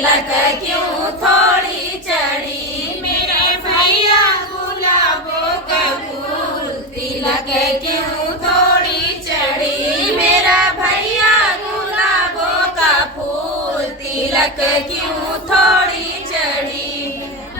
तिलक क्यों थोड़ी चढ़ी, मेरे भैया गुलाबों का फूल तिलक क्यों थोड़ी चढ़ी, मेरा भैया गुलाबों का फूल तिलक क्यों थोड़ी चढ़ी।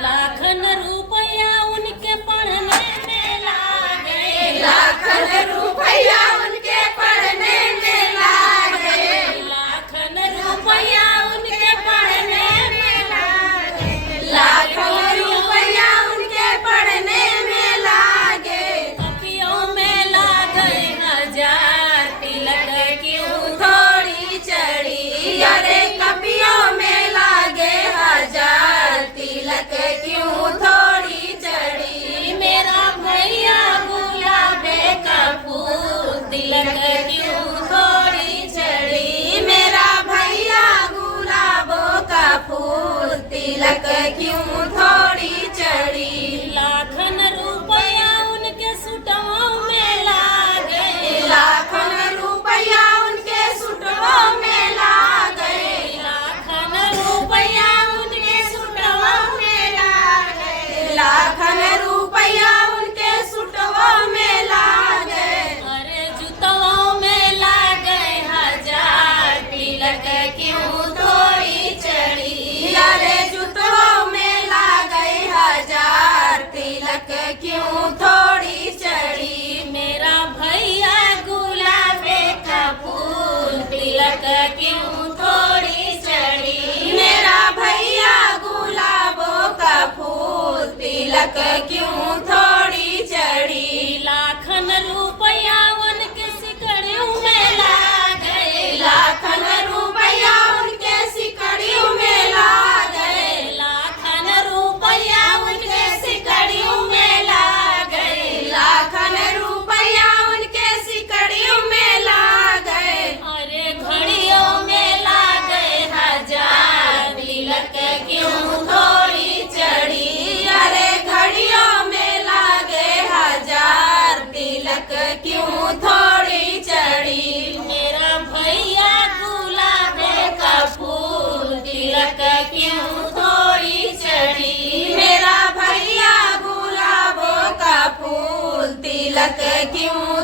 लाखन रुपया उनके पढ़ने में लागे, लाखन रुपया उनके पढ़ने में लागे, लाखन रुपया उनके पढ़ने में लागे, लाखन रुपया उनके पढ़ने में लागे, कपियों में लागे हजार तिलक क्यों थोड़ी चढ़ी, अरे कपियों में लागे हजार तिलक क्यों थोड़ी चढ़ी, मेरा भैया गुलाबे का फूल तिलक क्यों थोड़ी चढ़ी, मेरा भैया गुलाबों का फूल तिलक क्यों थोड़ी चढ़ी। लाखन रुपया उनके सुटों में लागे, लाखन रुपया उनके सुटों में लागे, लाखन रुपया उनके सुटों में लागे, लाखन रुपया उनके सुटों में लागे, अरे जुतों में लागे हजार तिलक क्यों थोड़ी चढ़ी, अरे जुतों में लागे हजार तिलक क्यों थोड़ी चढ़ी, मेरा भैया गुलाबे का फूल तिलक क्यों थोड़ी चढ़ी, मेरा भैया गुलाबों का फूल तिलक क्यों थोड़ी चढ़ी। लाखन रुपया उनके सिकड़ियों में लागे, लाखन रुपया उनके सिकड़ियों में लागे, लाखन रुपया उनके सिकड़ियों में लागे, लाखन रुपया उनके सिकड़ियों में लागे, अरे घड़ियों में लागे हजार तिलक क्यों थोड़ी चढ़ी, अरे घड़ियों में लागे हजार तिलक क्यों थोड़ी चढ़ी, मेरा भैया गुलाबे का फूल तिलक क्यों थोड़ी चढ़ी, मेरा भैया गुलाबों का फूल तिलक क्यों